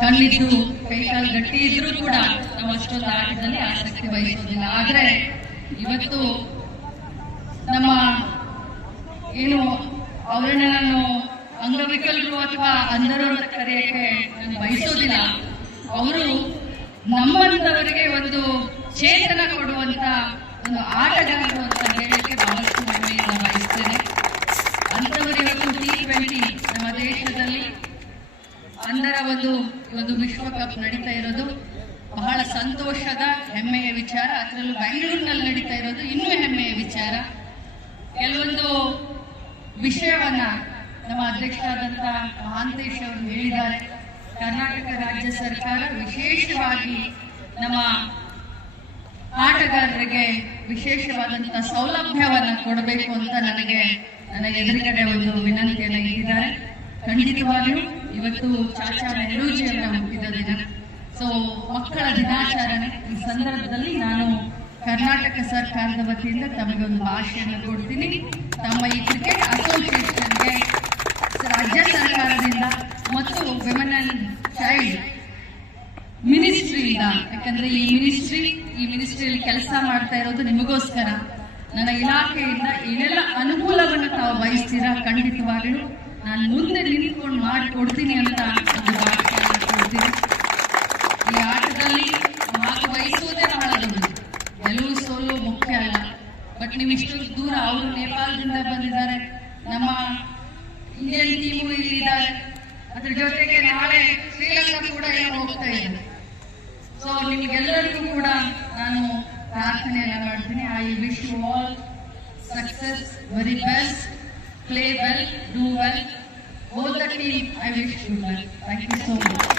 ಕಣ್ಣಿದ್ದು ಕೈಕಾಲು ಗಟ್ಟಿ ಇದ್ರೂ ಕೂಡ ನಾವು ಅಷ್ಟೊಂದು ಆಟದಲ್ಲಿ ಆಸಕ್ತಿ ವಹಿಸೋದಿಲ್ಲ. ಆದ್ರೆ ಇವತ್ತು ನಮ್ಮ ಏನು ಅವರನ್ನ ನಾನು ಅಂಗವಿಕಲರು ಅಥವಾ ಅಂಧರು ಅಂತ ಕರೆಯಕ್ಕೆ ನಾನು ಬಯಸೋದಿಲ್ಲ. ಅವರು ನಮ್ಮಂತವರಿಗೆ ಒಂದು ಚೇತನ ಕೊಡುವಂತ ಒಂದು ಆಟಗಾರರು ಅಂತ ಹೇಳಕ್ಕೆ ಬಹಳಷ್ಟು ಹೆಮ್ಮೆಯಿಂದ ಬಯಸ್ತೇನೆ. ಅಂತವರು ಇವತ್ತು T20 ನಮ್ಮ ದೇಶದಲ್ಲಿ ಅಂಧರ ಒಂದು ವಿಶ್ವಕಪ್ ನಡೀತಾ ಇರೋದು ಬಹಳ ಸಂತೋಷದ ಹೆಮ್ಮೆಯ ವಿಚಾರ. ಅದರಲ್ಲೂ ಬೆಂಗಳೂರಿನಲ್ಲಿ ನಡೀತಾ ಇರೋದು ಇನ್ನೂ ಹೆಮ್ಮೆಯ ವಿಚಾರ. ಕೆಲವೊಂದು ವಿಷಯವನ್ನ ನಮ್ಮ ಅಧ್ಯಕ್ಷರಾದಂತ ಮಹಾಂತೇಶ್ ಅವರು ಹೇಳಿದ್ದಾರೆ. ಕರ್ನಾಟಕ ರಾಜ್ಯ ಸರ್ಕಾರ ವಿಶೇಷವಾಗಿ ನಮ್ಮ ಆಟಗಾರರಿಗೆ ವಿಶೇಷವಾದಂತಹ ಸೌಲಭ್ಯವನ್ನ ಕೊಡಬೇಕು ಅಂತ ನನ್ನ ಎದುರುಗಡೆ ಒಂದು ವಿನಂತಿಯನ್ನು ಇಟ್ಟಿದ್ದಾರೆ. ಖಂಡಿತವಾಗಿಯೂ ಇವತ್ತು ಚಾಚಾ ನೆಹರೂಜಿ ಅವರ ಹುಟ್ಟಿದ ದಿನ. ಸೊ ಮಕ್ಕಳ ದಿನಾಚರಣೆ ಈ ಸಂದರ್ಭದಲ್ಲಿ ನಾನು ಕರ್ನಾಟಕ ಸರ್ಕಾರದ ವತಿಯಿಂದ ತಮಗೆ ಒಂದು ಭಾಷೆಯನ್ನು ಕೊಡ್ತೀನಿ. ತಮ್ಮ ಈ ಕ್ರಿಕೆಟ್ ಅಸೋಸಿಯೇಷನ್ಗೆ ರಾಜ್ಯ ಸರ್ಕಾರದಿಂದ ಮತ್ತು ವಿಮೆನ್ ಅಂಡ್ ಚೈಲ್ಡ್ ಮಿನಿಸ್ಟ್ರಿಯಿಂದ, ಯಾಕಂದ್ರೆ ಈ ಮಿನಿಸ್ಟ್ರಿಯಲ್ಲಿ ಕೆಲಸ ಮಾಡ್ತಾ ಇರೋದು ನಿಮಗೋಸ್ಕರ, ನನ್ನ ಇಲಾಖೆಯಿಂದ ಏನೆಲ್ಲ ಅನುಕೂಲವನ್ನು ತಾವು ವಹಿಸ್ತೀರಾ ಖಂಡಿತವಾಗಿಯೂ ನಾನು ಮುಂದೆ ನಿಂತ್ಕೊಂಡು ಮಾಡಿಕೊಡ್ತೀನಿ ಅಂತ ಒಂದು ಭಾಷೆಯನ್ನು ಕೊಡ್ತೀನಿ. ಈ ಆಟದಲ್ಲಿ ಭಾಗವಹಿಸುವುದೇ ಬಹಳ ದೊಡ್ಡದು. ಗೆಲುವು ಸೋಲು ಮುಖ್ಯ ಅಲ್ಲ. ಬಟ್ ನೀವು ಇಷ್ಟು ದೂರ, ಅವರು ನೇಪಾಳದಿಂದ ಬಂದಿದ್ದಾರೆ, ನಮ್ಮ ಇಂಡಿಯನ್ ಟೀಮು ಇಲ್ಲಿದ್ದಾರೆ, ಅದ್ರ ಜೊತೆಗೆ ನಾಳೆ ಶ್ರೀಲಂಕಾ ಕೂಡ ಹೋಗ್ತಾ ಇದೆ. ಸೊ ನಿಮ್ಗೆಲ್ಲರಿಗೂ ಕೂಡ ನಾನು ಪ್ರಾರ್ಥನೆಯನ್ನ ಮಾಡ್ತೀನಿ. I wish you all success, very best, play well, do well. Both the team, I wish you well. Thank you so much.